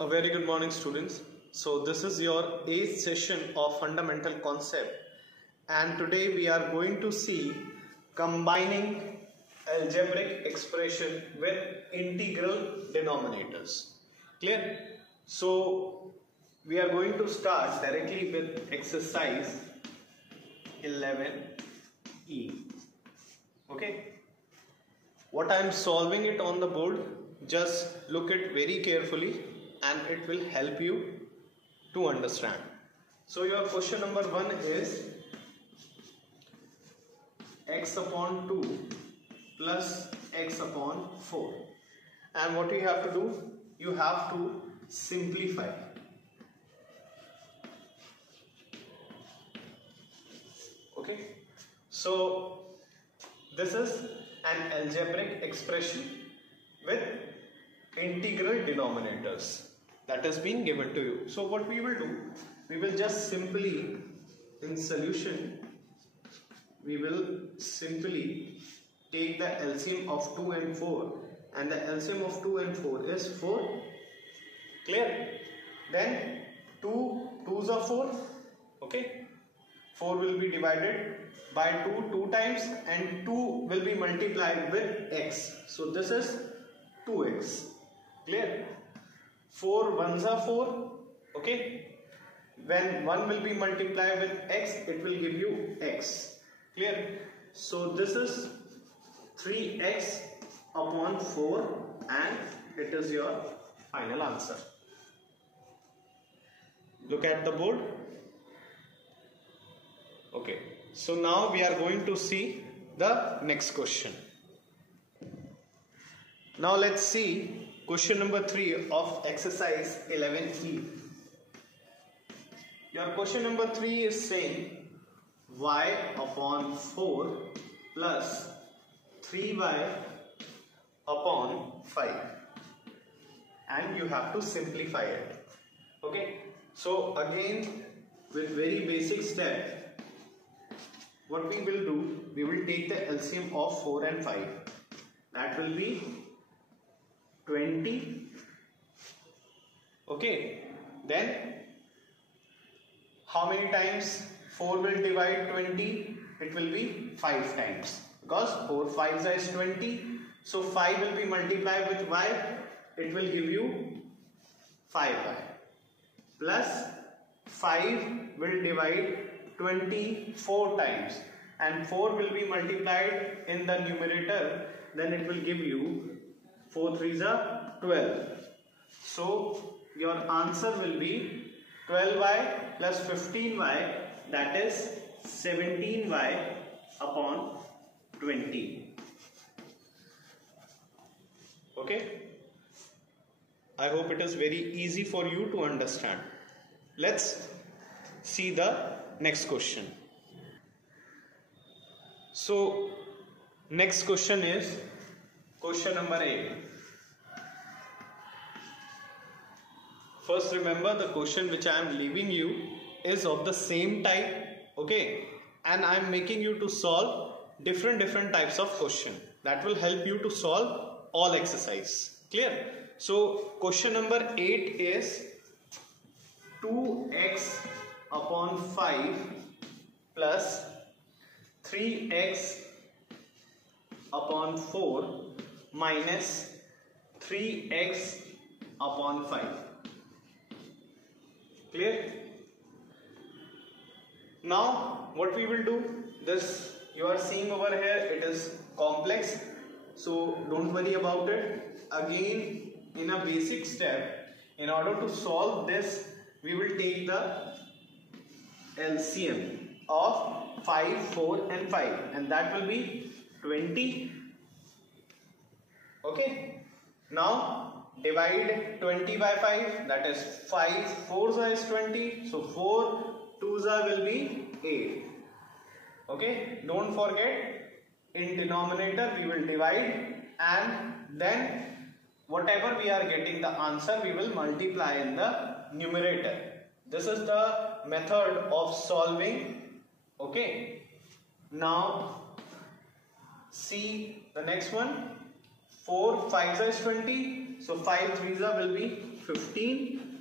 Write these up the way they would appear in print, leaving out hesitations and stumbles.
A very good morning, students. So this is your 8th session of fundamental concept, and today we are going to see combining algebraic expression with integral denominators. Clear? So we are going to start directly with exercise 11E. Okay. What I am solving it on the board, just look it very carefully and it will help you to understand. So your question number 1 is x upon 2 plus x upon 4, and what you have to do, you have to simplify. Okay, so this is an algebraic expression with integral denominators that is being given to you. So what we will do, we will just simply in solution, we will simply take the LCM of 2 and 4, and the LCM of 2 and 4 is 4. Clear? Then 2 2s are 4. Okay, 4 will be divided by 2 times, and 2 will be multiplied with x. So this is 2x. Clear? 4 1s are 4. Okay, when 1 will be multiplied with x, it will give you x. Clear? So this is 3x upon 4, and it is your final answer. Look at the board. Okay, so now we are going to see the next question. Now let's see question number 3 of exercise 11E. Your question number 3 is saying y upon 4 plus 3y upon 5, and you have to simplify it. Okay, so again with very basic step, what we will do, we will take the LCM of 4 and 5. That will be 20. Okay, then how many times 4 will divide 20? It will be 5 times, because 4 5s is 20. So 5 will be multiplied with y. It will give you 5y, plus 5 will divide 24 times, and 4 will be multiplied in the numerator. Then it will give you 4 3s are 12. So your answer will be 12y plus 15y, that is 17y upon 20. Okay, I hope it is very easy for you to understand. Let's see the next question. So next question is question number 8. First, remember the question which I am leaving you is of the same type. Okay, and I am making you to solve different types of question that will help you to solve all exercise. Clear? So question number 8 is 2x upon 5 plus 3x upon 4 minus 3x upon 5. Clear? Now what we will do, this you are seeing over here, it is complex, so don't worry about it. Again, in a basic step, in order to solve this, we will take the LCM of 5, 4 and 5, and that will be 20. Okay, now divide 20 by 5, that is 5 4s is 20, so 4 2s will be 8. Okay, don't forget, in denominator we will divide, and then whatever we are getting the answer, we will multiply in the numerator. This is the method of solving. Okay, now see the next one. 4 5s is 20, So 5 threes will be 15.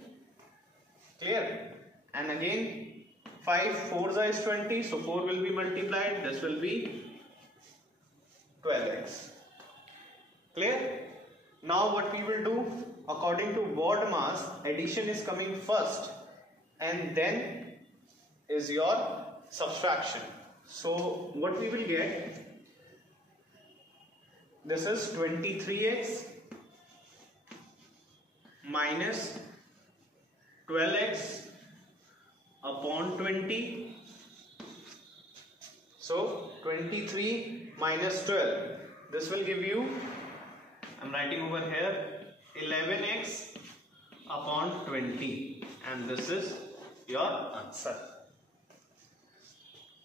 Clear? And again 5 fours is 20. So 4 will be multiplied. This will be 12x. Clear? Now what we will do, according to word mass, addition is coming first and then is your subtraction. So what we will get, this is 23x minus 12x upon 20. So 23 minus 12, this will give you, I'm writing over here, 11x upon 20, and this is your answer.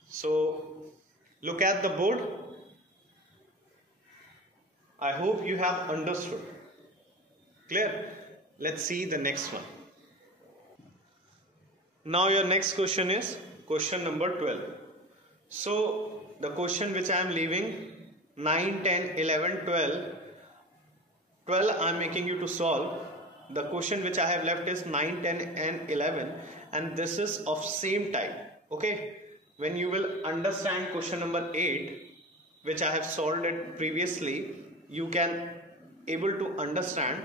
So look at the board. I hope you have understood. Clear? Let's see the next one. Now your next question is question number 12. So the question which I am leaving, 9, 10, 11, 12 I am making you to solve. The question which I have left is 9, 10 and 11, and this is of same type. Okay, when you will understand question number 8 which I have solved it previously, you can able to understand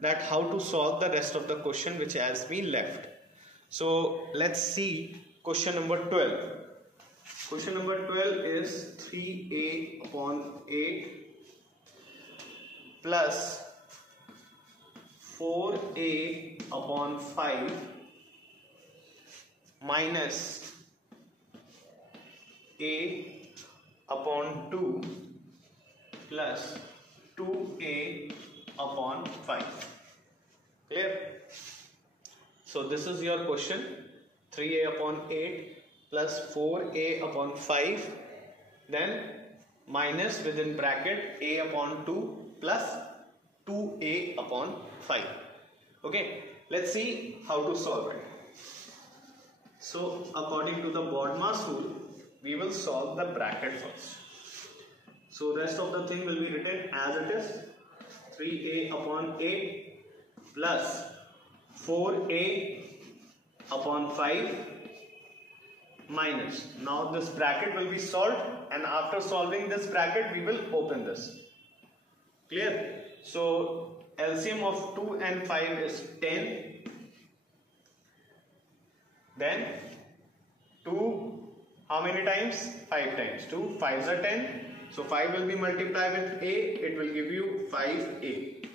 that how to solve the rest of the question which has been left. So let's see question number 12. Question number 12 is 3a upon 8 plus 4a upon 5 minus a upon 2 plus 2a upon 5. Clear? So this is your question, 3a upon 8 plus 4a upon 5, then minus within bracket a upon 2 plus 2a upon 5. Okay, let's see how to solve it. So according to the BODMAS rule, we will solve the bracket first. So rest of the thing will be written as it is, 3a upon 8 plus 4a upon 5 minus. Now this bracket will be solved, and after solving this bracket we will open this. Clear? So LCM of 2 and 5 is 10. Then 2 how many times? 5 times. 2 5s are 10. So 5 will be multiplied with a, it will give you 5a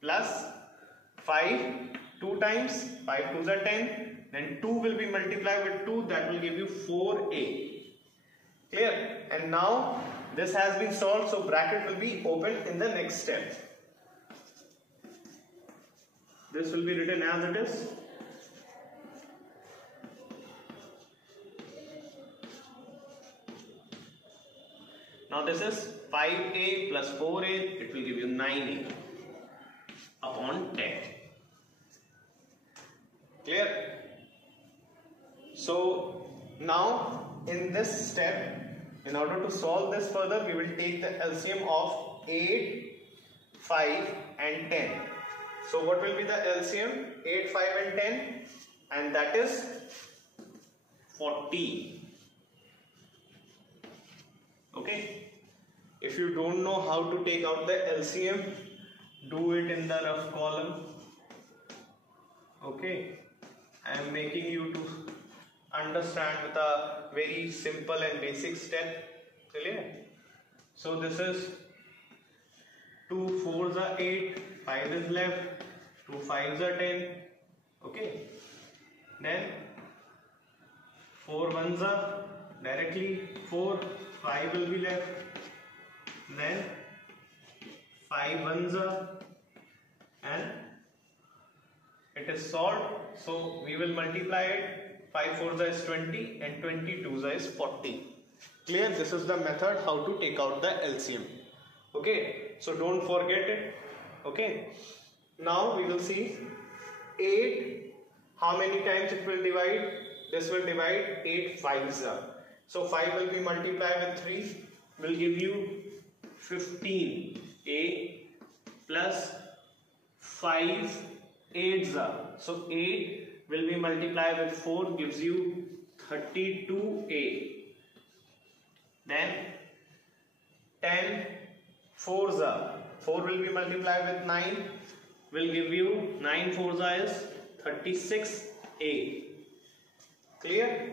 plus 5 2 times, 5 2s are 10. Then 2 will be multiplied with 2, that will give you 4a. Clear? And now this has been solved, so bracket will be opened in the next step. This will be written as it is. Now this is 5a plus 4a, it will give you 9a upon 10. Clear? So now in this step, in order to solve this further, we will take the LCM of 8, 5 and 10. So what will be the LCM? 8, 5 and 10, and that is 40. Okay. If you don't know how to take out the LCM, do it in the rough column. Okay. I am making you to understand with a very simple and basic step. Clear? So this is 2 4s are 8, 5 is left, 2 5s are 10. Okay. Then 4 1s are directly 4, 5 will be left. Then 5 1s are, and it is solved. So we will multiply it. 5 4s is 20 and 22s is 40. Clear? This is the method how to take out the LCM. Okay. So don't forget it. Okay. Now we will see 8. How many times it will divide? This will divide 8 5s are. So 5 will be multiplied with 3, will give you 15a plus 5 8s are. So 8 will be multiplied with 4 gives you 32a. Then 10 4s are. 4 will be multiplied with 9 will give you 9 4s are is 36a. Clear?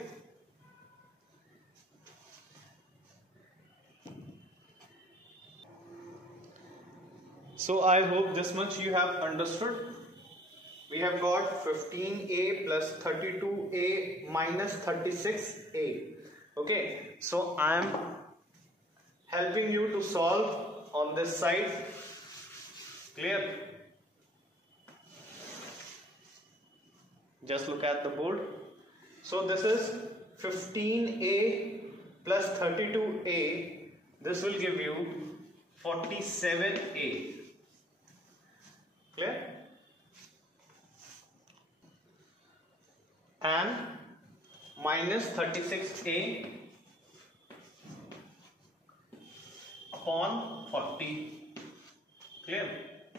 So I hope this much you have understood. We have got 15a plus 32a minus 36a. Okay, so I am helping you to solve on this side. Clear? Just look at the board. So this is 15a plus 32a. This will give you 47a. Clear? And minus 36a upon 40. Clear?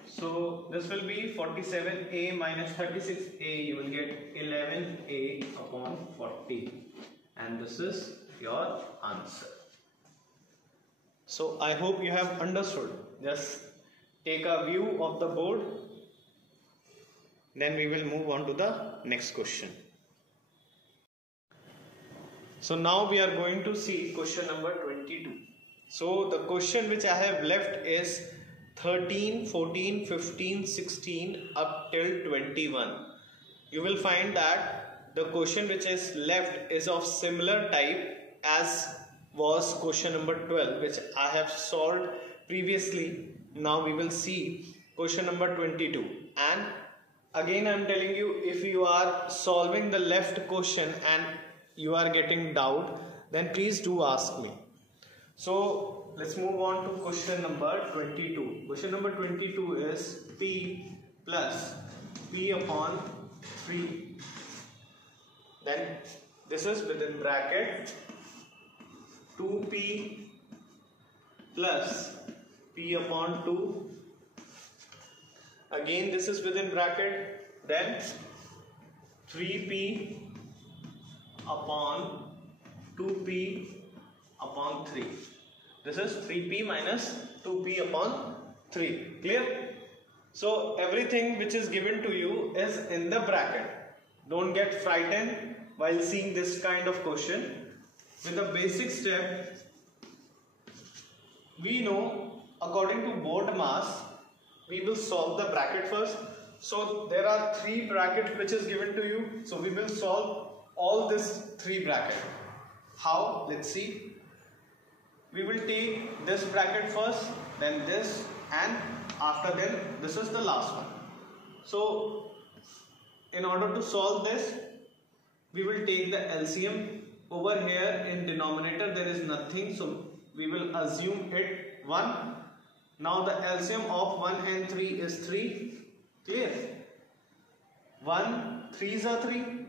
So this will be 47a minus 36a. You will get 11a upon 40. And this is your answer. So I hope you have understood. Just take a view of the board. Then we will move on to the next question. So now we are going to see question number 22. So the question which I have left is 13, 14, 15, 16 up till 21. You will find that the question which is left is of similar type as was question number 12, which I have solved previously. Now we will see question number 22. And again I am telling you, if you are solving the left question and you are getting doubt, then please do ask me. So let's move on to question number 22. Question number 22 is p plus p upon 3. Then this is within bracket 2p plus p upon 2. Again this is within bracket. Then 3p upon 2p upon 3. This is 3p minus 2p upon 3. Clear? So everything which is given to you is in the bracket. Don't get frightened while seeing this kind of question. With a basic step, we know according to board mass, we will solve the bracket first. So there are 3 brackets which is given to you. So we will solve all this 3 bracket. How? Let's see. We will take this bracket first, then this, and after then this is the last one. So in order to solve this, we will take the LCM. Over here in denominator there is nothing, so we will assume it 1. Now the LCM of 1 and 3 is 3. Clear? 1 3s are 3.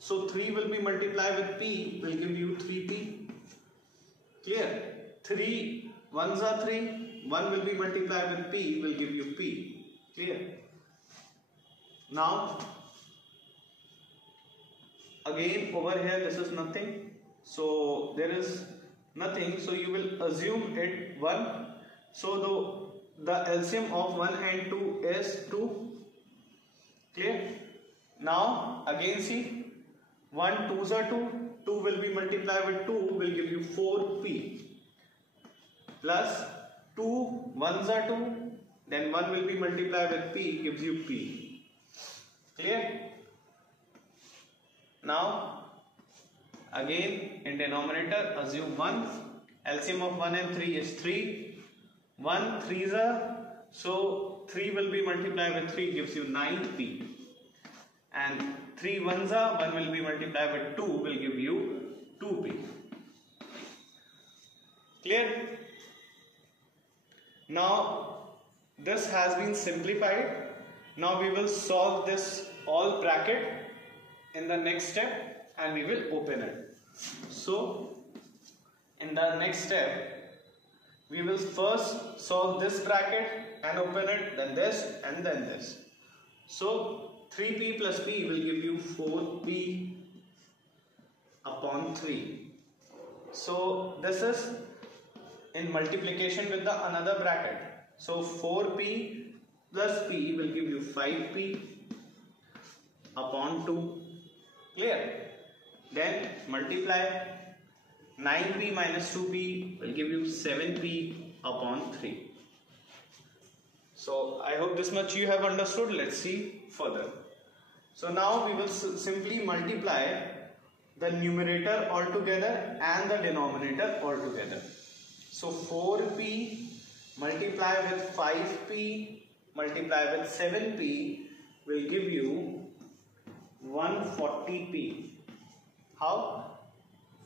So 3 will be multiplied with p, will give you 3p. Clear? 3 1s are 3. 1 will be multiplied with p, will give you p. Clear? Now again over here this is nothing. So there is nothing. So you will assume it 1. So the LCM of 1 and 2 is 2. Clear? Now again see. 1 2s are 2. 2 will be multiplied with 2 will give you 4p. Plus 2 1s are 2. Then 1 will be multiplied with p gives you p. Clear? Now again in denominator assume 1. LCM of 1 and 3 is 3. 1 3s are. So 3 will be multiplied with 3 gives you 9p. And 3 1s are. 1 will be multiplied with 2 will give you 2p. Clear? Now this has been simplified. Now we will solve this all bracket in the next step and we will open it. So in the next step we will first solve this bracket and open it, then this and then this. So 3p plus p will give you 4p upon 3. So this is in multiplication with the another bracket. So 4p plus p will give you 5p upon 2. Clear? Then multiply 9p minus 2p will give you 7p upon 3. So I hope this much you have understood. Let's see further. So now we will simply multiply the numerator altogether and the denominator altogether. So 4p multiply with 5p multiply with 7p will give you 140p. How?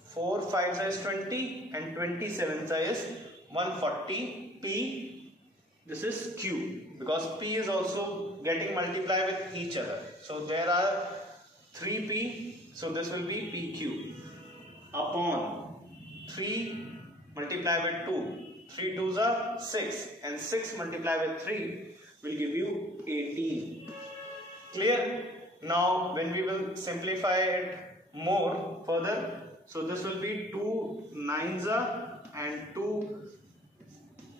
4 5s is 20 and 27 is 140p. This is q because p is also getting multiplied with each other. So there are 3p, so this will be pq upon 3 multiplied with 2. 3 2s are 6 and 6 multiplied with 3 will give you 18. Clear? Now when we will simplify it more further, so this will be 2 9s and 2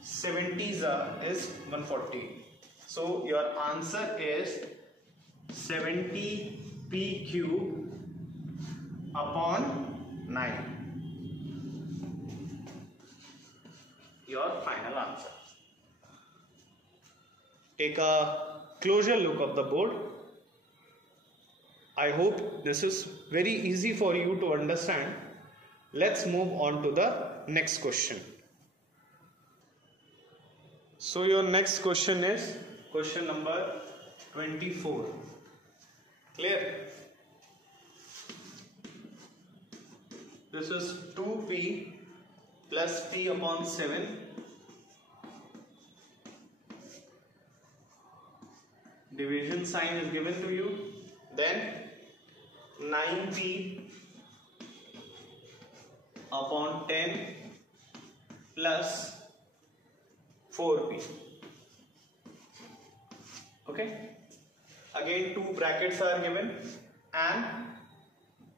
70s is 140. So your answer is 70p cube upon 9. Your final answer. Take a closer look of the board. I hope this is very easy for you to understand. Let's move on to the next question. So your next question is question number 24. Clear? This is 2p plus p upon 7. Division sign is given to you. Then 9p upon 10 plus 4p. Okay. Again 2 brackets are given and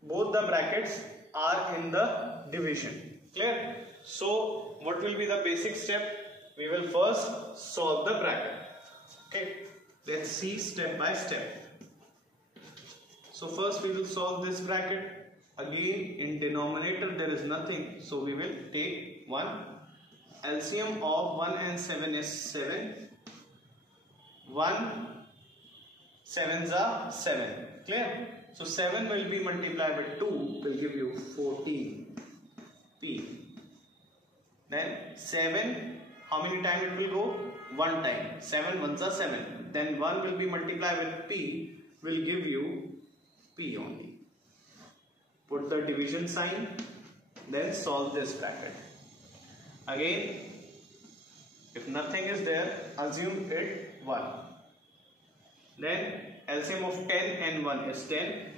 both the brackets are in the division. Clear? So what will be the basic step? We will first solve the bracket. Okay. Let's see step by step. So first we will solve this bracket. Again in denominator there is nothing, so we will take 1. LCM of 1 and 7 is 7. 1 7s are 7. Clear? So 7 will be multiplied with 2 will give you 14p. Then 7, how many times it will go? 1 time. 7 ones are 7. Then 1 will be multiplied with p will give you p only. Put the division sign, then solve this bracket. Again, if nothing is there, assume it 1. Then LCM of 10 and 1 is 10.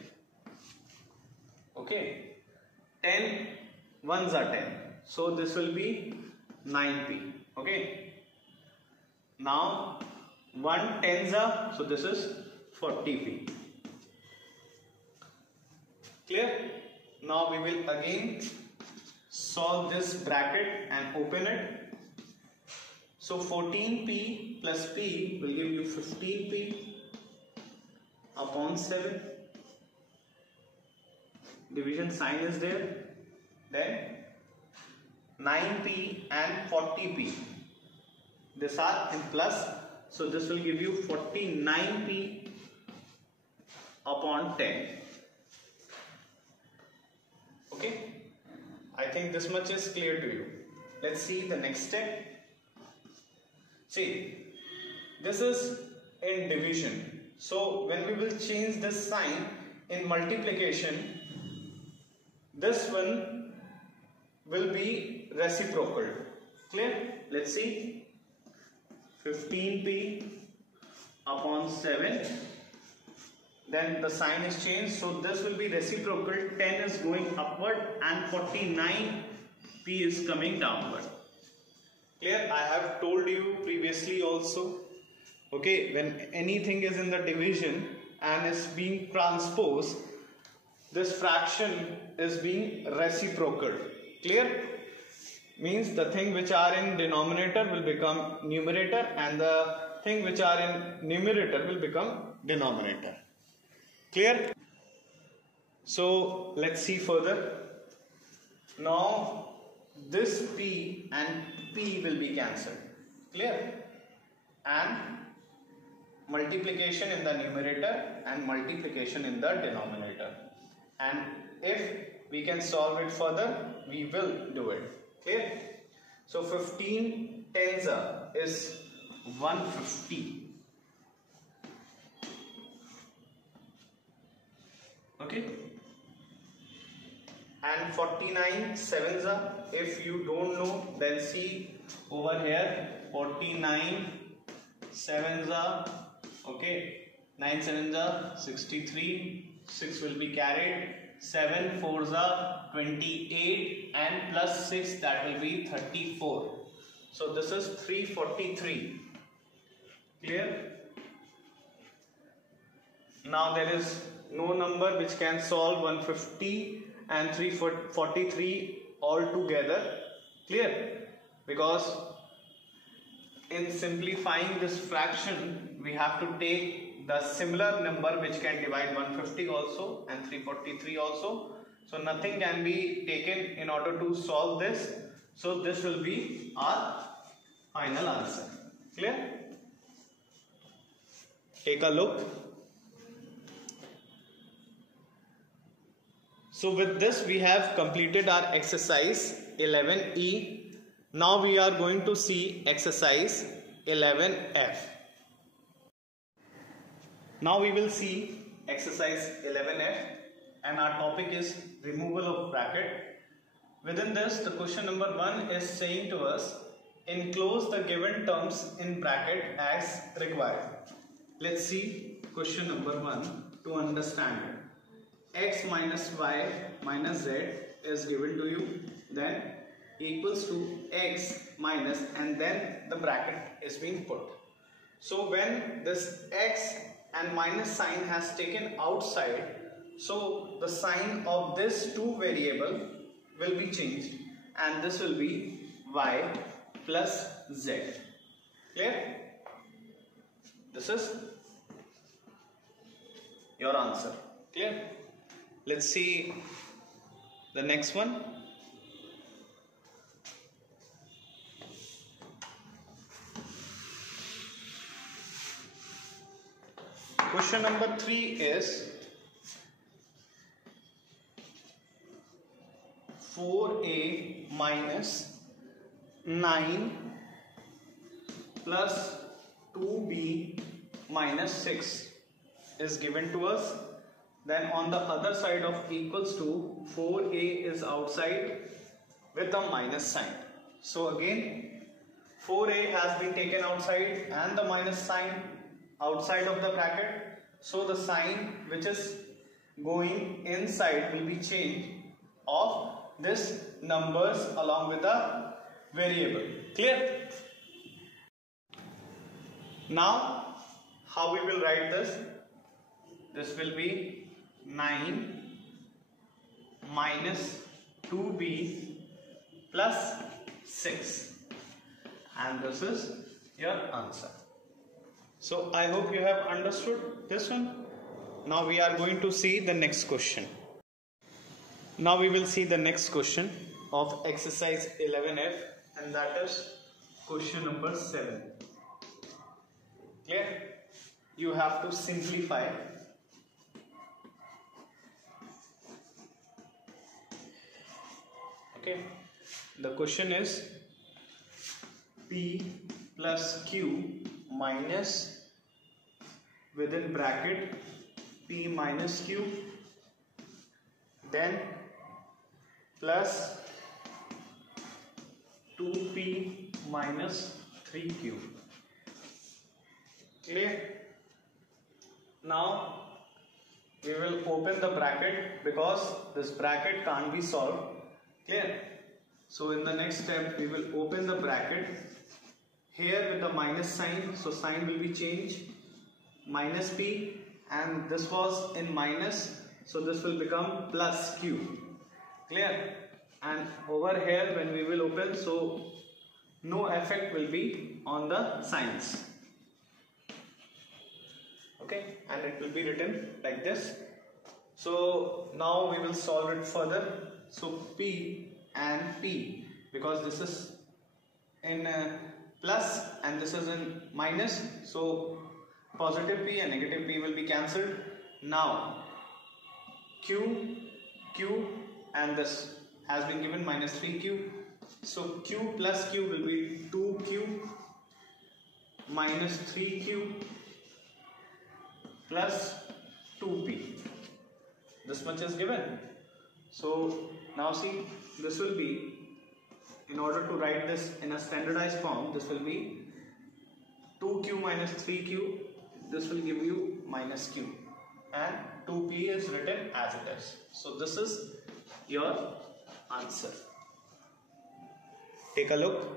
Okay. 10 ones are 10. So this will be 9p. Okay. Now 1 tens are, so this is 40p. Clear? Now we will again solve this bracket and open it. So 14p plus p will give you 15p upon 7. Division sign is there. Then 9p and 40p. These are in plus. So this will give you 49p upon 10. Okay. I think this much is clear to you. Let's see the next step. See, this is in division. So when we will change this sign in multiplication, this one will be reciprocal. Clear? Let's see. 15p upon 7. Then the sign is changed, so this will be reciprocal. 10 is going upward and 49p is coming downward. Clear? I have told you previously also. Okay, when anything is in the division and is being transposed, this fraction is being reciprocal. Clear? Means the thing which are in denominator will become numerator and the thing which are in numerator will become denominator. Clear? So let's see further. Now this P and P will be cancelled. Clear? And multiplication in the numerator and multiplication in the denominator. And if we can solve it further, we will do it. Clear? So 15 tens is 150. Okay? And 49 sevens are, if you don't know, then see over here, 49 sevens are, okay, 9 sevens are 63, 6 will be carried, 7 fours are 28 and plus 6, that will be 34. So this is 343. Clear? Now there is no number which can solve 150 and 343 all together. Clear? Because in simplifying this fraction, we have to take the similar number which can divide 150 also and 343 also. So nothing can be taken in order to solve this. So this will be our final answer. Clear? Take a look. So with this we have completed our exercise 11E. Now we are going to see exercise 11F. Now we will see exercise 11F and our topic is removal of bracket. Within this, the question number 1 is saying to us, enclose the given terms in bracket as required. Let's see question number 1 to understand it. X minus y minus z is given to you, then equals to x minus, and then the bracket is being put. So when this x and minus sign has taken outside, so the sign of this two variable will be changed and this will be y plus z. Clear? This is your answer. Clear? Let's see the next one. Question number 3 is 4a minus 9 plus 2b minus 6 is given to us. Then on the other side of equals to, 4a is outside with a minus sign. So again 4a has been taken outside and the minus sign outside of the bracket. So the sign which is going inside will be changed of this numbers along with the variable. Clear? Now how we will write this? This will be 9 minus 2b plus 6, and this is your answer. So I hope you have understood this one. Now we are going to see the next question. Now we will see the next question of exercise 11F, and that is question number 7. Clear? You have to simplify. Okay, the question is P plus Q minus within bracket P minus Q, then plus 2P minus 3Q. Clear? Now we will open the bracket because this bracket can't be solved. Clear? So in the next step we will open the bracket here with the minus sign, so sign will be changed, minus p, and this was in minus, so this will become plus q. Clear? And over here when we will open, so no effect will be on the signs. Okay, and it will be written like this. So now we will solve it further. So p and p, because this is in plus and this is in minus, so positive p and negative p will be cancelled. Now q, and this has been given minus 3q, so q plus q will be 2q minus 3q plus 2p. This much is given. So now see, this will be, in order to write this in a standardized form, this will be 2q minus 3q, this will give you minus q, and 2p is written as it is. So this is your answer. Take a look.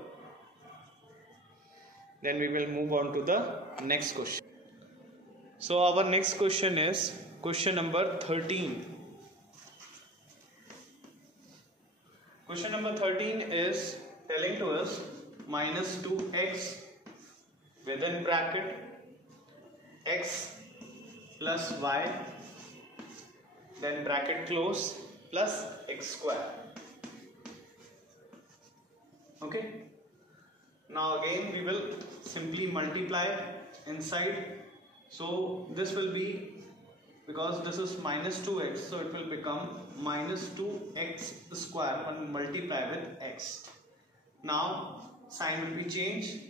Then we will move on to the next question. So our next question is question number 13. Question number 13 is telling to us minus 2x within bracket x plus y, then bracket close, plus x square. Okay. Now again we will simply multiply inside. So this will be, because this is minus 2x, so it will become minus 2x square when multiply with x. Now sign will be changed,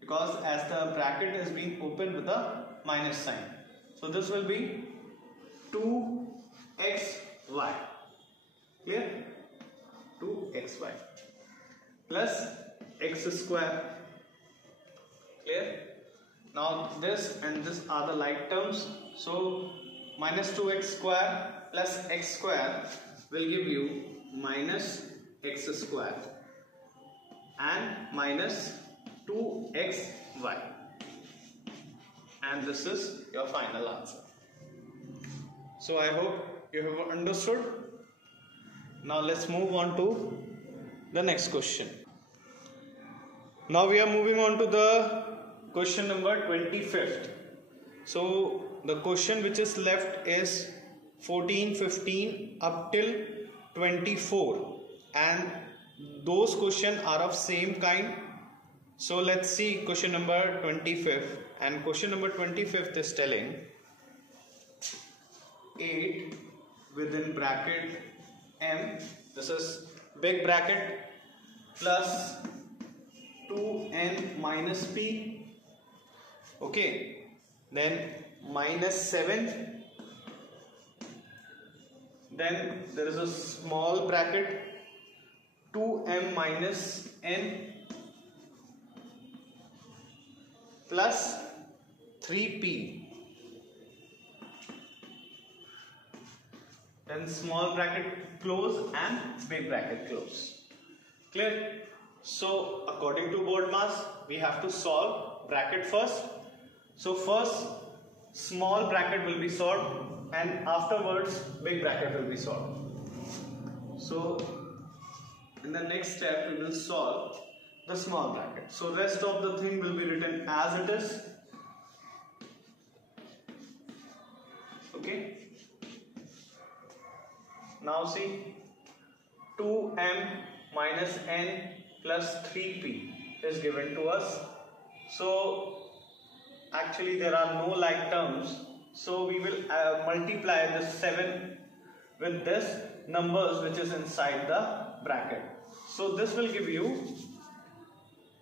because as the bracket is being opened with a minus sign. So this will be 2xy. Clear? 2xy plus x square. Clear? Now this and this are the like terms, so minus 2x square plus x square will give you minus x square and minus 2xy, and this is your final answer. So I hope you have understood. Now let's move on to the next question. Now we are moving on to the question number 25th. So the question which is left is 14, 15 up till 24, and those questions are of same kind. So let's see question number 25th, and question number 25th is telling 8 within bracket m, this is big bracket, plus 2n minus p. Okay, then minus 7, then there is a small bracket 2m minus n plus 3p, then small bracket close and big bracket close. Clear? So according to BoardMass, we have to solve bracket first. So first small bracket will be solved, and afterwards big bracket will be solved. So in the next step we will solve the small bracket. So rest of the thing will be written as it is. Okay. Now see, 2m minus n plus 3p is given to us. So actually there are no like terms, so we will multiply this 7 with this numbers which is inside the bracket. So this will give you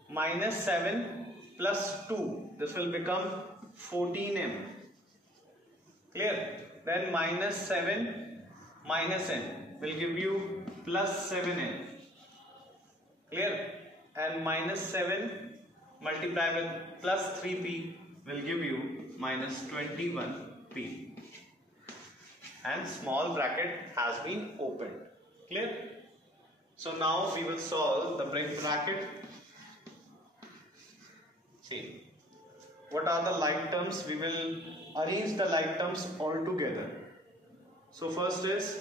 minus 7 plus 2, this will become 14m. Clear? Then minus 7 minus n will give you plus 7n. Clear? And minus 7 multiply with plus 3p will give you minus 21p. And small bracket has been opened. Clear? So now we will solve the brick bracket. See, what are the like terms? We will arrange the like terms all together. So first is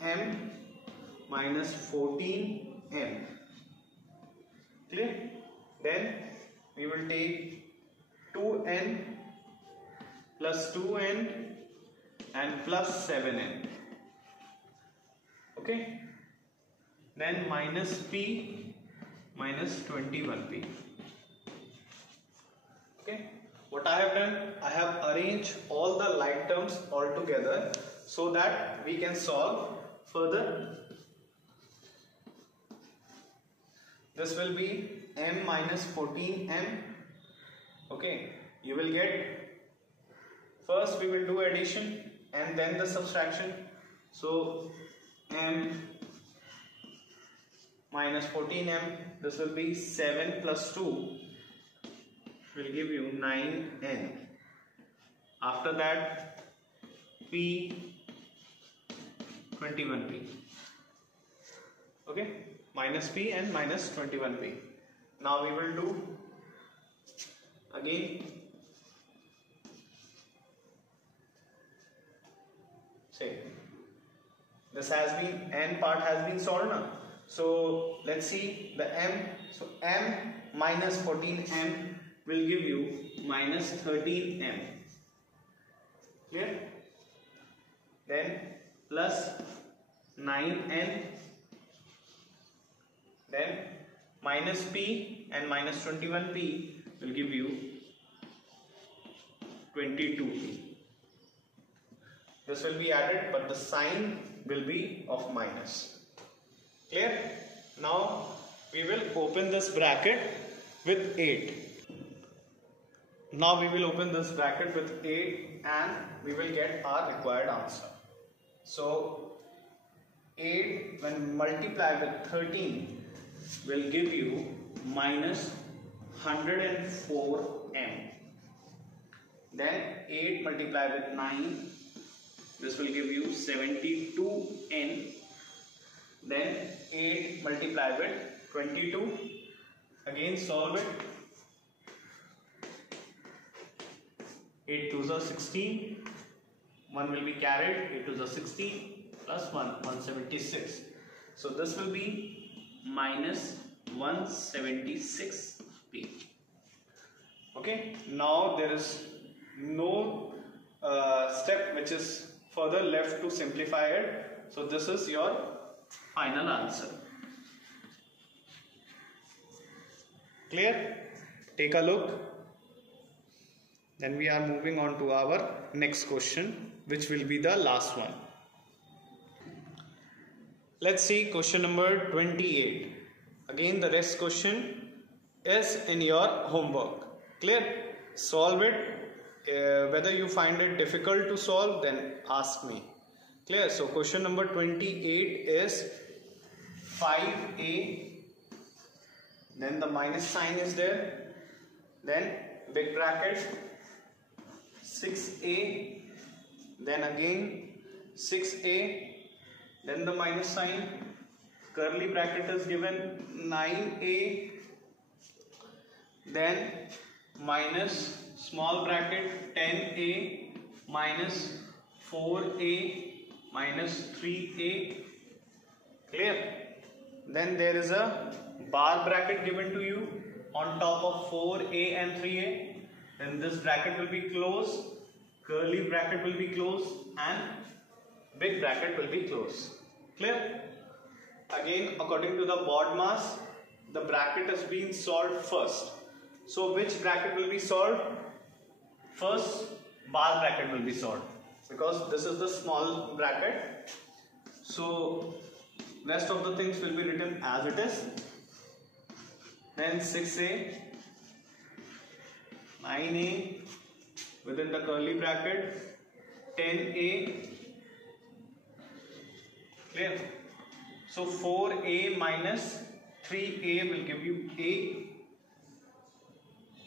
m minus 14m. Clear? Then we will take 2n plus 2n and plus 7n. Okay? Then minus p minus 21p. Okay? What I have done, I have arranged all the like terms all together so that we can solve further. This will be m minus 14m. Okay, you will get, first we will do addition and then the subtraction. So m minus 14m, this will be 7 plus 2 will give you 9n. After that p 21p. Okay, minus p and minus 21p. Now we will do again. Say this has been, n part has been solved now. So let's see the m. So m minus 14m will give you minus 13m. Clear? Then plus 9n. Then minus p and minus 21p will give you 22p. This will be added, but the sign will be of minus. Clear? Now we will open this bracket with 8. Now we will open this bracket with 8 and we will get our required answer. So 8 when multiplied with 13 will give you minus 104m. Then 8 multiplied with 9, this will give you 72n. Then 8 multiplied with 22, again solve it. 8 2s are 16, 1 will be carried, 8 2s are 16, plus 1, 176. So this will be minus 176p. Okay, now there is no step which is further left to simplify it. So this is your final answer. Clear? Take a look. Then we are moving on to our next question, which will be the last one. Let's see question number 28. Again, the next question is in your homework. Clear? Solve it. Whether you find it difficult to solve, then ask me. Clear? So question number 28 is 5a. Then the minus sign is there. Then big bracket 6a. Then again 6a. Then the minus sign. Curly bracket is given 9a. Then minus small bracket 10a minus 4a minus 3a. Clear? Then there is a bar bracket given to you on top of 4a and 3a. Then this bracket will be closed, curly bracket will be closed, and big bracket will be closed. Clear? Again, according to the board mass, the bracket is being solved first. So which bracket will be solved? First bar bracket will be solved, because this is the small bracket. So rest of the things will be written as it is. Then 6a, 9a within the curly bracket, 10a. Clear? So 4a minus 3a will give you a.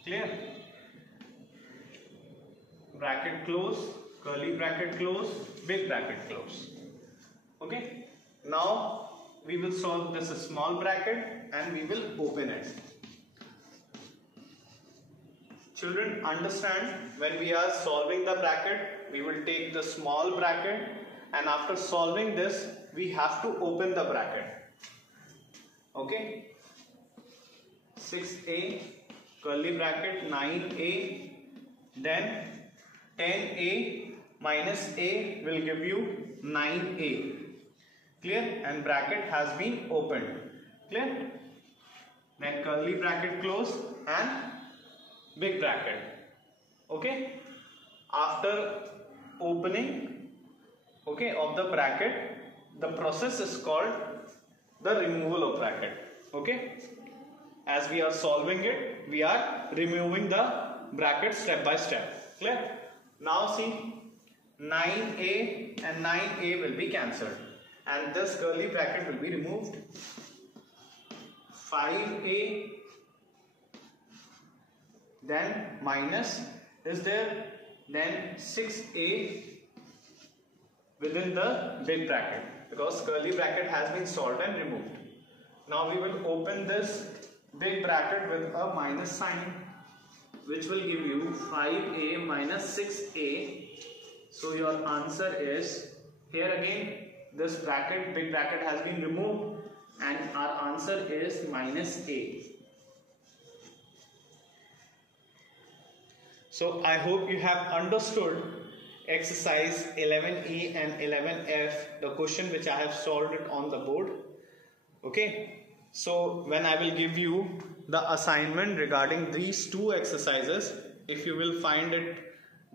Clear? Bracket close, curly bracket close, big bracket close. Okay? Now we will solve this small bracket and we will open it. Children, understand, when we are solving the bracket, we will take the small bracket, and after solving this, we have to open the bracket. Okay? 6a, curly bracket, 9a, then 10a minus a will give you 9a. Clear? And bracket has been opened. Clear? Then curly bracket closed and big bracket. Okay? After opening, okay, of the bracket, the process is called the removal of bracket. Okay? As we are solving it, we are removing the bracket step by step. Clear? Now see, 9a and 9a will be cancelled, and this curly bracket will be removed. 5a, then minus is there, then 6a within the big bracket, because curly bracket has been solved and removed. Now we will open this big bracket with a minus sign, which will give you 5a minus 6a. So your answer is, here again this bracket, big bracket, has been removed, and our answer is minus a. So I hope you have understood exercise 11E and 11F, the question which I have solved it on the board. Okay, so when I will give you the assignment regarding these two exercises, if you will find it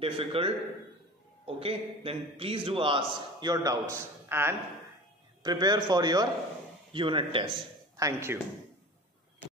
difficult, okay, then please do ask your doubts and prepare for your unit test. Thank you.